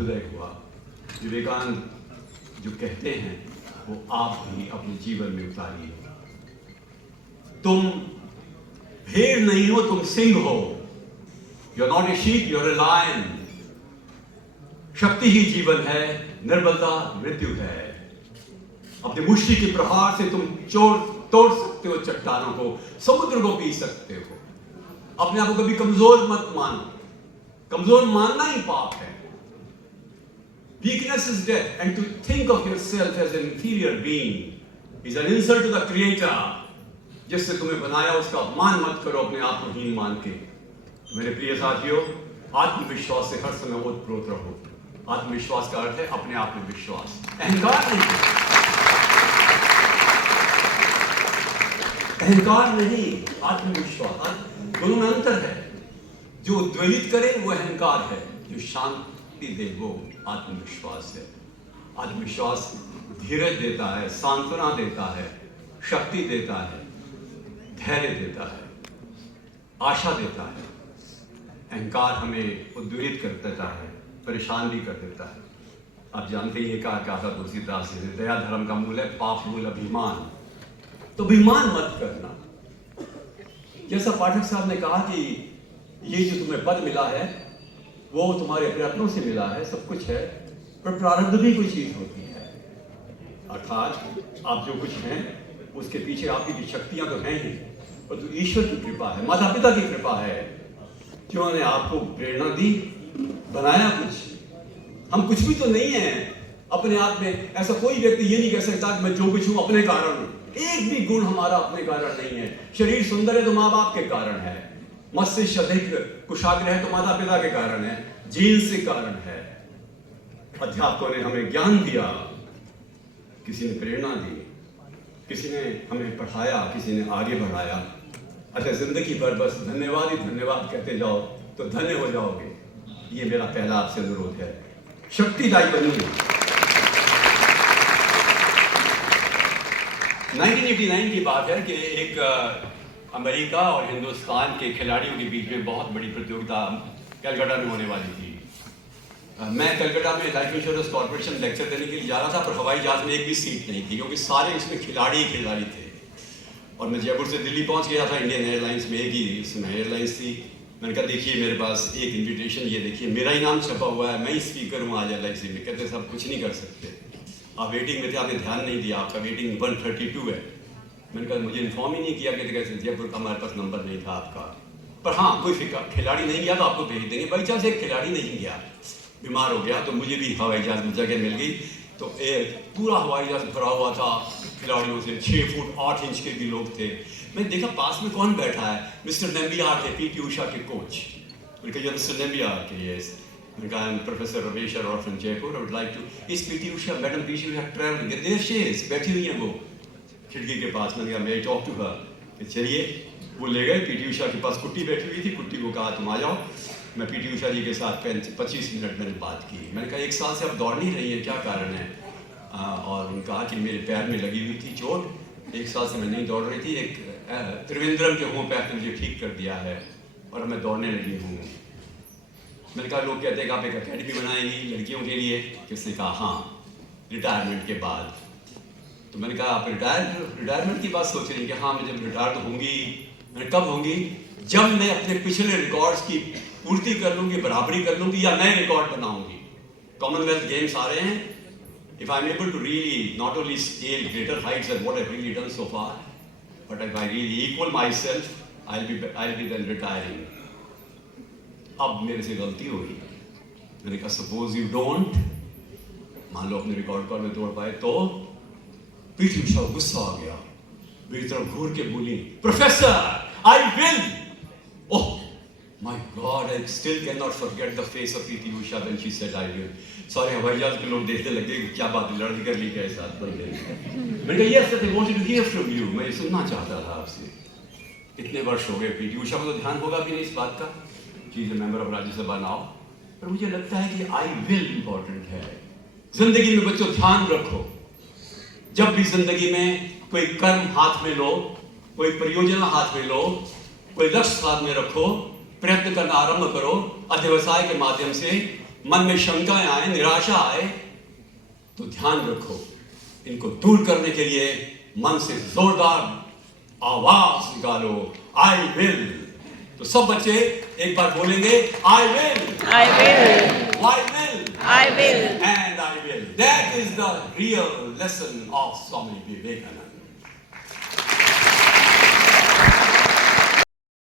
अभ्युदय हुआ। विवेकानंद जो कहते हैं वो आप भी अपने जीवन में उतारिए। तुम भेड़ नहीं हो, तुम सिंह हो। You are not a sheep, you are a lion. शक्ति ही जीवन है, निर्बलता मृत्यु है। अपने मुष्टि के प्रहार से तुम तोड़ सकते हो चट्टानों को, समुद्र को पी सकते हो। अपने आप को कभी कमजोर मत मानो, कमजोर मानना ही पाप है। Weakness is death, and to think of yourself as an inferior being is an insult to the Creator. जिससे तुम्हें बनाया उसका अपमान मत करो अपने आप को हीन मान के। मेरे प्रिय साथियों, आत्मविश्वास से हर समय ओतप्रोत रहो। आत्मविश्वास का अर्थ है अपने आप में विश्वास, अहंकार नहीं। अहंकार नहीं, आत्मविश्वास। दोनों में अंतर है। जो उद्वेलित करे वो अहंकार है, जो शांति दे वो आत्मविश्वास है। आत्मविश्वास धीरज देता है, सांत्वना देता है, शक्ति देता है, धैर्य देता है, आशा देता है। अहंकार हमें उद्वेलित कर देता है, परेशान भी कर देता है। आप जानते ही कहा था तुलसीदास से, दया धर्म का मूल है, पाप मूल अभिमान। तो अभिमान मत करना। जैसा पाठक साहब ने कहा कि ये जो तुम्हें पद मिला है वो तुम्हारे प्रयत्नों से मिला है, सब कुछ है, पर प्रारब्ध भी कोई चीज होती है। अर्थात आप जो कुछ हैं उसके पीछे आपकी शक्तियां तो हैं ही, पर तो ईश्वर की कृपा है, माता पिता की कृपा है, जिन्होंने आपको प्रेरणा दी, बनाया कुछ। हम कुछ भी तो नहीं है अपने आप में। ऐसा कोई व्यक्ति ये नहीं कह सकता कि मैं जो कुछ हूं अपने कारण हूं। एक भी गुण हमारा अपने कारण नहीं है। शरीर सुंदर है तो माँ बाप के कारण है, मस्तिष्क अधिक कुशाग्र है तो माता पिता के कारण है, जीन्स के कारण है, अध्यापकों ने हमें ज्ञान दिया, किसी ने प्रेरणा दी, किसी ने हमें पढ़ाया, किसी ने आगे बढ़ाया। अच्छा, जिंदगी भर बस धन्यवाद ही धन्यवाद कहते जाओ तो धन्य हो जाओगे। ये मेरा पहला आपसे अनुरोध है, शक्तिदायी बनिए। 1989 की बात है कि एक अमेरिका और हिंदुस्तान के खिलाड़ियों के बीच में बहुत बड़ी प्रतियोगिता कलकत्ता में होने वाली थी। मैं कलकत्ता में लाइफ इंश्योरेंस कॉर्पोरेशन लेक्चर देने के लिए जा रहा था, पर हवाई जहाज में एक भी सीट नहीं थी, क्योंकि सारे इसमें खिलाड़ी थे। और मैं जयपुर से दिल्ली पहुंच गया था, इंडियन एयरलाइंस में एक ही इसमें एयरलाइंस थी। मैंने कहा देखिए मेरे पास एक इन्विटेशन, ये देखिए मेरा ही नाम छपा हुआ है, मैं ही स्पीकर हूँ आज LIC में। कहते सब कुछ नहीं कर सकते, आप वेटिंग में थे, आपने ध्यान नहीं दिया, आपका वेटिंग 132 है। मैंने कहा मुझे इन्फॉर्म ही नहीं किया कि कैसे जयपुर का हमारे पास नंबर नहीं था आपका। पर हाँ, कोई खिलाड़ी नहीं गया तो आपको भेज देंगे। बाई चांस एक खिलाड़ी नहीं गया, बीमार हो गया, तो मुझे भी हवाई जहाज में जगह मिल गई। तो पूरा हवाई जहाज भरा हुआ था खिलाड़ियों से, 6 फुट 8 इंच के भी लोग थे। मैंने देखा पास में कौन बैठा है, मिस्टर नेम्बियार थे, PT उषा के कोच। मैंने कहा मिस्टर नेम्बियार के, यस। मैंने कहा I am professor Ramesh Arora from Jaipur, I would like to. इस PT Usha, madam PT Usha travelling, there she is, बैठी हुई है वो खिड़की के पास। मैंने कहा मैं टॉक टू हर, चलिए। वो ले गए, PT उषा के पास कुट्टी बैठी हुई थी, कुट्टी को कहा तुम आ जाओ। मैं PT उषा जी के साथ 25 मिनट मैंने बात की। मैंने कहा 1 साल से आप दौड़ नहीं रही है, क्या कारण है? और उन्होंने कहा कि मेरे पैर में लगी हुई थी चोट, 1 साल से मैं नहीं दौड़ रही थी, एक त्रिवेंद्रम के होम्योपैथ ने मुझे ठीक कर दिया है और मैं दौड़ने लगी हूँ। मैंने कहा लोग कहते हैं कि आप एक अकेडमी बनाएंगी लड़कियों के लिए। किसने कहा हाँ, रिटायरमेंट के बाद। तो मैंने कहा आप रिटायरमेंट की बात सोच रही हैं कि हाँ मैं जब रिटायर तो होंगी। मैंने कब होंगी? जब मैं अपने पिछले रिकॉर्ड्स की पूर्ति कर लूँगी, बराबरी कर लूँगी, या नए रिकॉर्ड बनाऊँगी। कॉमनवेल्थ गेम्स आ रहे हैं। If I'm able to really not only scale greater heights than what I've really done so far, but if I really equal myself, I'll be then retiring. अब मेरे से गलती हुई। मैंने कहा suppose you don't, मान लो अपने रिकॉर्ड पर में तोड़ पाए तो? PT उषा गुस्सा आ गया, मेरी तरफ घूर के बोली, professor I will. Oh my God, I still cannot forget the face of PT Usha when she said I will. सारे हवाई जहाज के लोग देखने लगे क्या बात है, लड़की कर ली क्या साथ बन गई। मैंने कहा yes, I wanted to hear from you, मैं ये सुनना चाहता था आपसे। इतने वर्ष हो गए, PT उषा को तो ध्यान होगा भी नहीं इस बात का कि जो मेंबर ऑफ राज्यसभा नाउ, पर मुझे लगता है कि I will इम्पोर्टेंट है। जिंदगी में बच्चों ध्यान रखो, जब भी जिंदगी में कोई कर्म हाथ में लो, कोई परियोजना हाथ में लो, कोई लक्ष्य हाथ में रखो, प्रयत्न करना आरंभ करो, अध्यवसाय के माध्यम से मन में शंकाएं आए, निराशा आए, तो ध्यान रखो, इनको दूर करने के लिए मन से जोरदार आवाज निकालो, आई विल। तो सब बच्चे एक बार बोलेंगे, I will, I will. I will, I will. and I will. That is the real lesson of Swami Vivekananda.